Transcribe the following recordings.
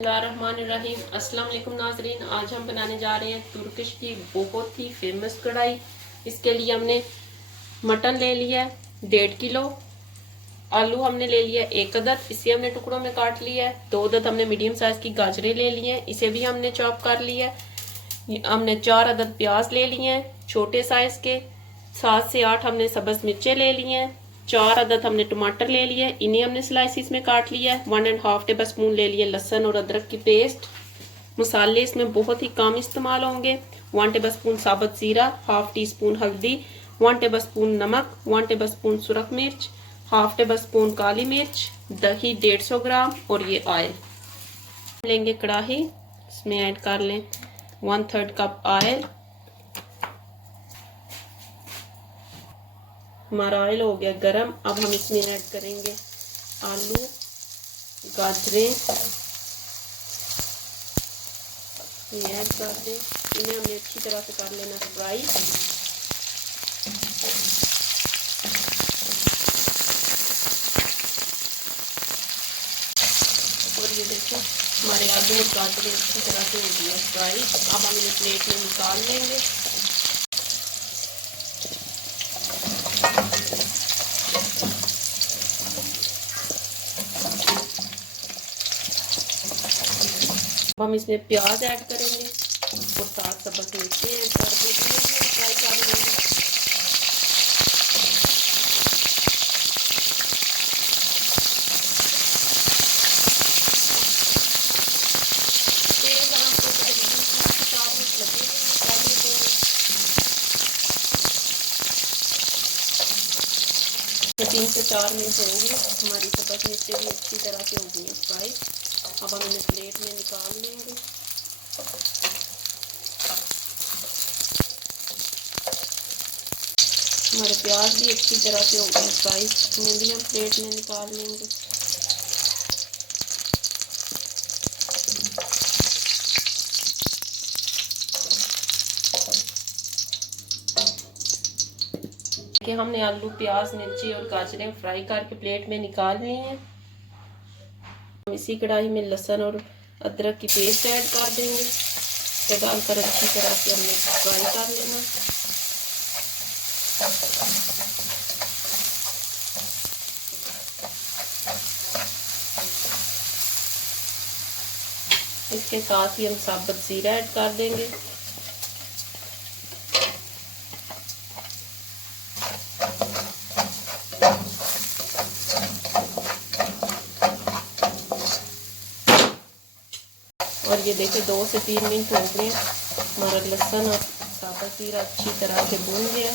बिस्मिल्लाहिर्रहमानिर्रहीम। अस्सलाम वालेकुम नाजरीन, आज हम बनाने जा रहे हैं तुर्किश की बहुत ही फेमस कढ़ाई। इसके लिए हमने मटन ले लिया है 1.5 किलो। आलू हमने ले लिया 1 अदद, इसे हमने टुकड़ों में काट लिया है। 2 अदद हमने मीडियम साइज की गाजरें ले ली हैं, इसे भी हमने चॉप कर लिया है। हमने 4 अदद प्याज ले लिए हैं छोटे साइज के। 7 से 8 हमने सब्ज मिर्चें ले ली हैं। 4 अदद हमने टमाटर ले लिए, इन्हें हमने स्लाइसिस में काट लिया है। 1.5 टेबल स्पून ले लिए लहसुन और अदरक की पेस्ट। मसाले इसमें बहुत ही कम इस्तेमाल होंगे। 1 टेबल स्पून साबुत जीरा, हाफ टी स्पून हल्दी, 1 टेबल स्पून नमक, 1 टेबल स्पून सुरख मिर्च, हाफ टेबल स्पून काली मिर्च, दही 150 ग्राम और ये ऑयल लेंगे। कढ़ाई इसमें ऐड कर लें 1/3 कप ऑयल। हमारा ऑयल हो गया गरम। अब हम इसमें ऐड करेंगे आलू, गाजरें, ये ऐड कर दें। इन्हें हमने अच्छी तरह से कर लेना फ्राई। और ये देखो हमारे आलू और गाजरें अच्छी तरह से हो गई है फ्राई। अब हम इन्हें प्लेट में निकाल लेंगे। अब हम इसमें प्याज ऐड करेंगे और साथ सब्ज मिर्चें ऐड कर देंगे, फ्राई कर लेंगे। तेल गरम हो जाए 4 मिनट लगेंगे फ्राई होने। 3 से 4 मिनट होंगे। हमारी सब्ज मिर्चें भी अच्छी तरह से हो गई हैं फ्राई। अब हम इन्हें प्लेट में निकाल लेंगे। हमारे प्याज भी अच्छी तरह से हो गए फ्राई, इन्हें भी हम प्लेट में निकाल लेंगे। कि हमने आलू, प्याज, मिर्ची और गाजरें फ्राई करके प्लेट में निकाल ली हैं। हम इसी कढ़ाई में लहसुन और अदरक की पेस्ट ऐड कर देंगे। तो डालकर अच्छी तरह से हमने फ्राई कर लेना। इसके साथ ही हम साबुत जीरा ऐड कर देंगे। और ये देखिए 2 से 3 मिनट हो गए। हमारा लहसुन और साबुत जीरा अच्छी तरह से भून गया।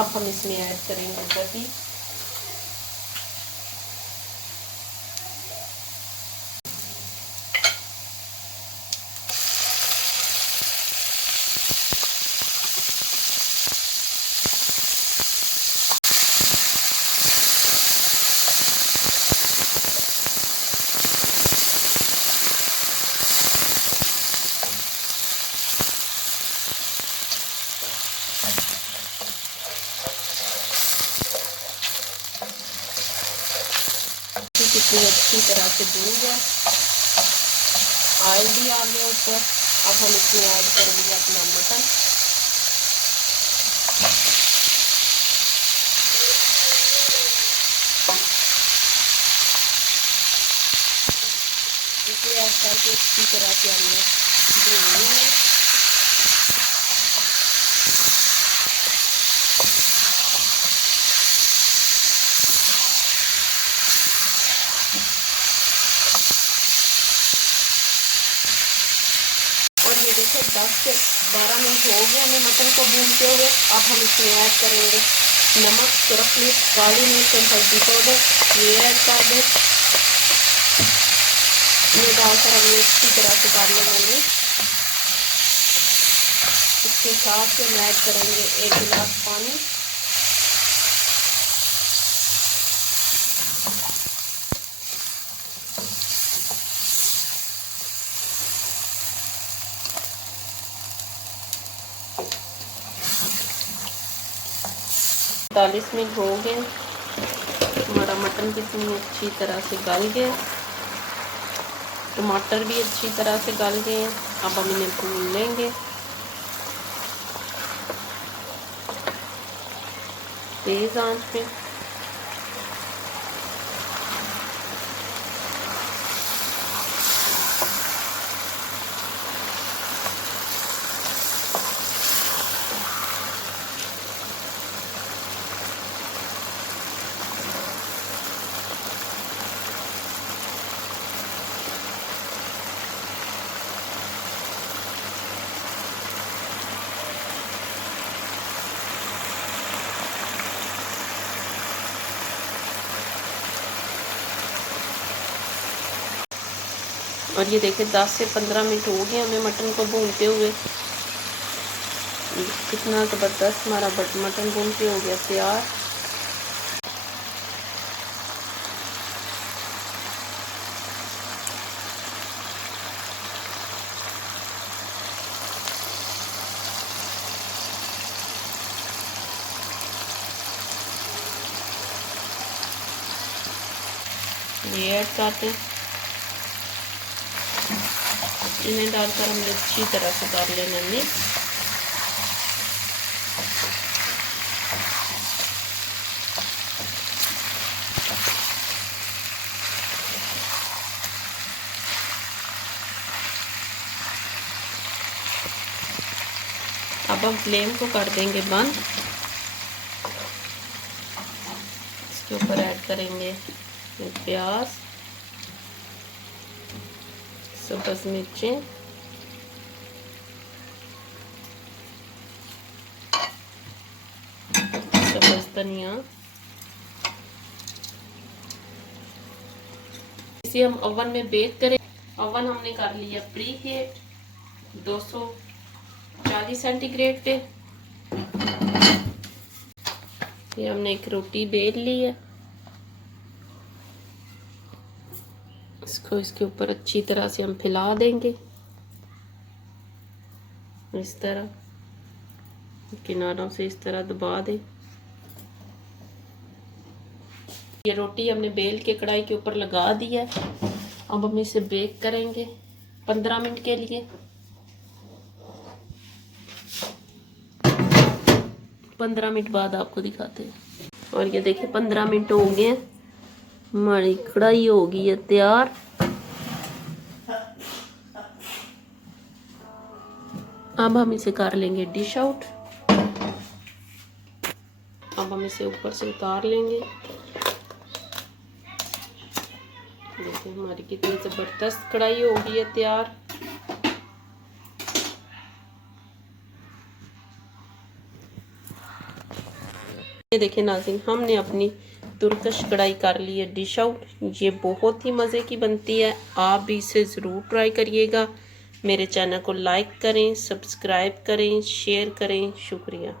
अब हम इसमें ऐड करेंगे दही। कितनी अच्छी तरह से भून गया, ऑयल भी आ गया ऊपर। अब हम इसमें ऐड करेंगे अपना मटन। इसे ऐड करके अच्छी तरह से हमने भूनना है। ये देखो 10 से 12 मिनट हो गए हमें मटन को भूनते हुए। अब हम इसमें ऐड करेंगे नमक, सुरख मिर्च, काली मिर्च और हल्दी पाउडर, ये ऐड कर दें। ये डालकर हम अच्छी तरह से कर लेंगे। इसके साथ हम ऐड करेंगे 1 गिलास पानी। चालीस मिनट हो गए। हमारा मटन कितनी अच्छी तरह से गल गया। टमाटर भी अच्छी तरह से गल गए हैं। अब हम इन्हें भून लेंगे तेज आंच पे। और ये देखिए 10 से 15 मिनट हो गए हमें मटन को भूनते हुए। कितना ज़बरदस्त हमारा मटन भून के हो गया तैयार। ये ऐड करते हैं, इन्हें डालकर हमने अच्छी तरह से कर लेना मिक्स। अब हम फ्लेम को कर देंगे बंद। इसके ऊपर ऐड करेंगे प्याज, सब्ज मिर्चें, सब्ज धनिया। इसे हम ओवन में बेक करें। ओवन हमने कर लिया प्री हीट 240 सेंटीग्रेड पे। ये हमने एक रोटी बेल ली है, इसको इसके ऊपर अच्छी तरह से हम फैला देंगे। इस तरह किनारों से इस तरह दबा दें। ये रोटी हमने बेल के कढ़ाई के ऊपर लगा दी है। अब हम इसे बेक करेंगे 15 मिनट के लिए। 15 मिनट बाद आपको दिखाते हैं। और ये देखिए 15 मिनट हो गए, हमारी कढ़ाई हो गई है तैयार। अब हम इसे कर लेंगे डिश आउट। अब हम इसे ऊपर से उतार लेंगे। देखिए हमारी कितनी ज़बरदस्त कढ़ाई हो गई है तैयार। ये देखिए नाज़रीन, हमने अपनी तुर्किश कढ़ाई कर ली है डिश आउट। ये बहुत ही मज़े की बनती है, आप भी इसे ज़रूर ट्राई करिएगा। मेरे चैनल को लाइक करें, सब्सक्राइब करें, शेयर करें। शुक्रिया।